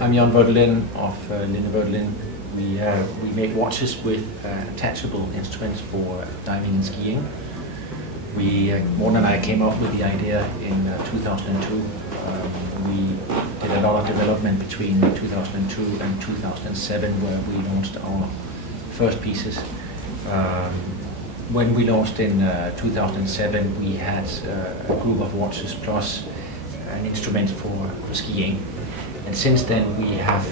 I'm Linde Werdelin of Linde Werdelin. We make watches with attachable instruments for diving and skiing. Morten and I came up with the idea in 2002. We did a lot of development between 2002 and 2007 where we launched our first pieces. When we launched in 2007 we had a group of watches plus an instrument for skiing. And since then we have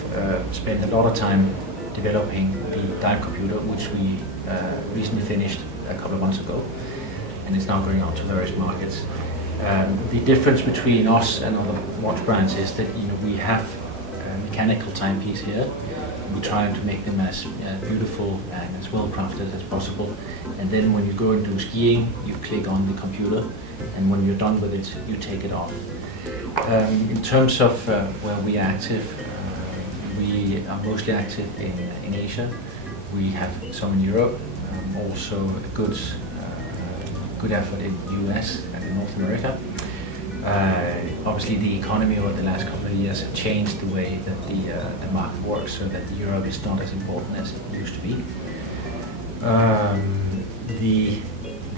spent a lot of time developing the dive computer, which we recently finished a couple of months ago, and it's now going out to various markets. The difference between us and other watch brands is that we have a mechanical timepiece here. We try to make them as beautiful and as well crafted as possible. And then when you go and do skiing, you click on the computer, and when you're done with it, you take it off. In terms of where we are active, we are mostly active in Asia. We have some in Europe, also a good effort in the US and in North America. Obviously the economy over the last couple of years have changed the way that the market works, so that Europe is not as important as it used to be.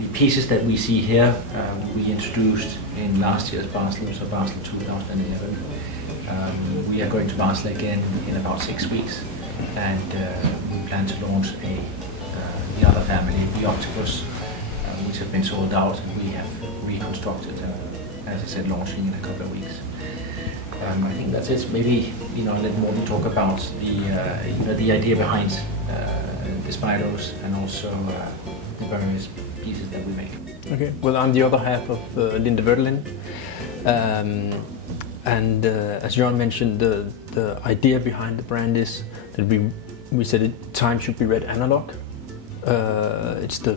The pieces that we see here, we introduced in last year's Basel, so Basel 2011. We are going to Basel again in about 6 weeks, and we plan to launch the other family, the Octopus, which have been sold out, and we have reconstructed and, as I said, launching in a couple of weeks. I think that's it. Maybe let Morten talk about the idea behind the Spiros and also the various pieces that we make. Okay. Well, I'm the other half of Linde Werdelin, and as Jørgen mentioned, the idea behind the brand is that we said that time should be read analog. It's the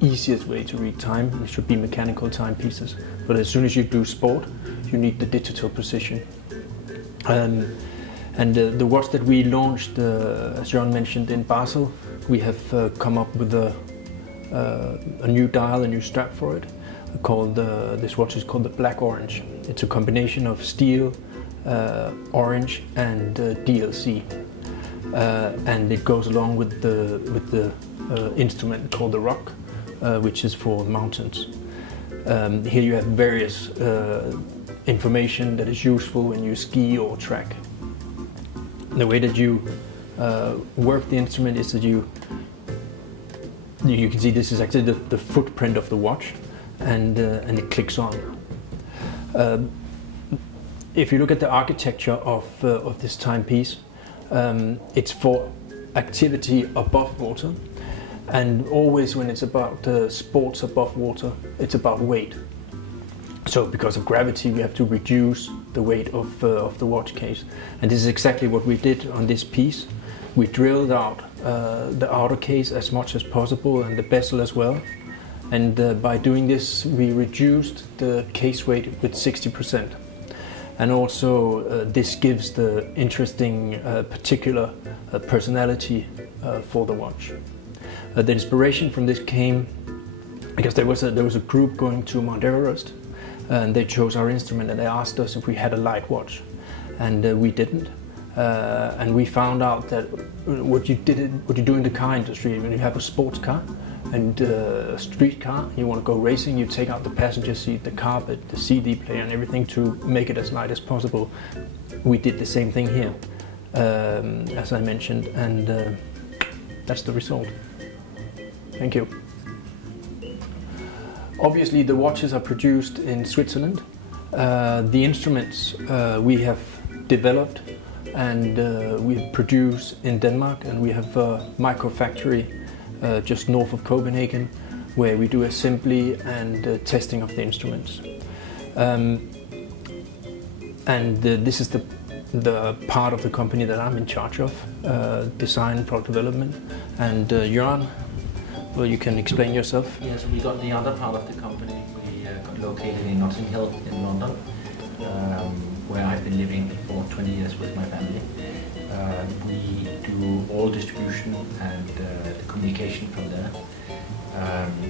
easiest way to read time. It should be mechanical timepieces, but as soon as you do sport, you need the digital precision. And the watch that we launched, as Jørgen mentioned, in Basel, we have come up with a new dial, a new strap for it. This watch is called the Black Orange. It's a combination of steel, orange, and DLC, and it goes along with the instrument called the Rock, which is for mountains. Here you have various information that is useful when you ski or track. The way that you work the instrument is that you can see this is actually the footprint of the watch, and it clicks on. If you look at the architecture of this timepiece, it's for activity above water, and always when it's about sports above water, it's about weight. So because of gravity, we have to reduce the weight of the watch case, and this is exactly what we did on this piece. We drilled out the outer case as much as possible, and the bezel as well, and by doing this we reduced the case weight with 60%. And also this gives the interesting particular personality for the watch. The inspiration from this came because there was a group going to Mount Everest, and they chose our instrument, and they asked us if we had a light watch, and we didn't. And we found out that what you do in the car industry, when you have a sports car and a street car, you want to go racing, you take out the passenger seat, the carpet, the CD player and everything to make it as light as possible. We did the same thing here, as I mentioned, and that's the result. Thank you. Obviously the watches are produced in Switzerland. The instruments we have developed and we produce in Denmark, and we have a micro factory just north of Copenhagen where we do assembly and testing of the instruments. This is the part of the company that I'm in charge of, design and product development. And Jørgen, well, you can explain yourself. Yes, we got the other part of the company. We got located in Notting Hill in London, where I've been living for 20 years with my family. We do all distribution and the communication from there.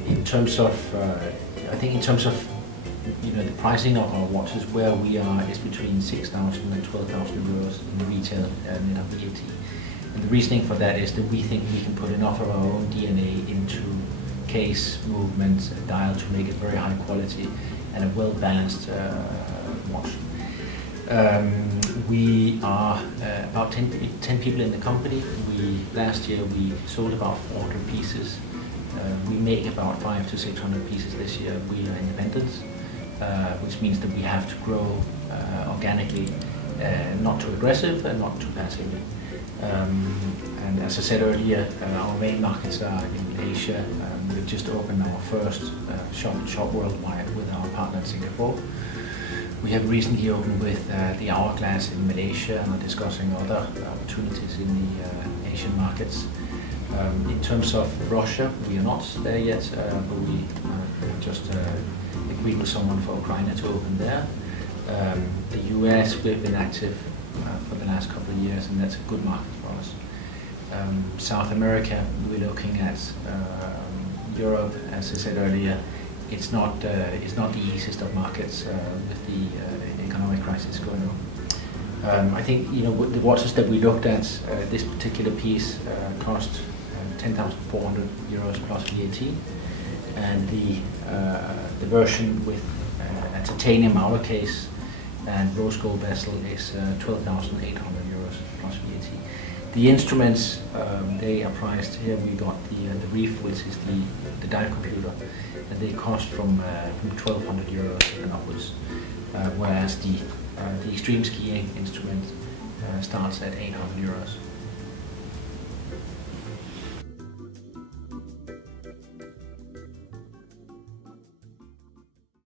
In terms of, I think in terms of the pricing of our watches where we are is between 6,000 and 12,000 euros in retail net of VAT. And the reasoning for that is that we think we can put enough of our own DNA into case, movement, dial to make it very high quality and a well-balanced watch. We are about 10 people in the company. Last year we sold about 400 pieces. We make about 500 to 600 pieces this year. We are independent, which means that we have to grow organically, not too aggressive and not too passively. And as I said earlier, our main markets are in Asia. We've just opened our first shop worldwide with our partner in Singapore. We have recently opened with the Hourglass in Malaysia and are discussing other opportunities in the Asian markets. In terms of Russia, we are not there yet, but we have just agreed with someone for Ukraine to open there. The US, we've been active for the last couple of years, and that's a good market for us. South America, we're looking at Europe, as I said earlier. It's not the easiest of markets with the economic crisis going on. I think the watches that we looked at, this particular piece cost 10,400 euros plus VAT, and the version with a titanium outer case and rose gold bezel is 12,800 euros plus VAT. The instruments, they are priced here. We got the Reef, which is the dial computer, and they cost from 1,200 euros and upwards, whereas the extreme skiing instrument starts at 800 euros.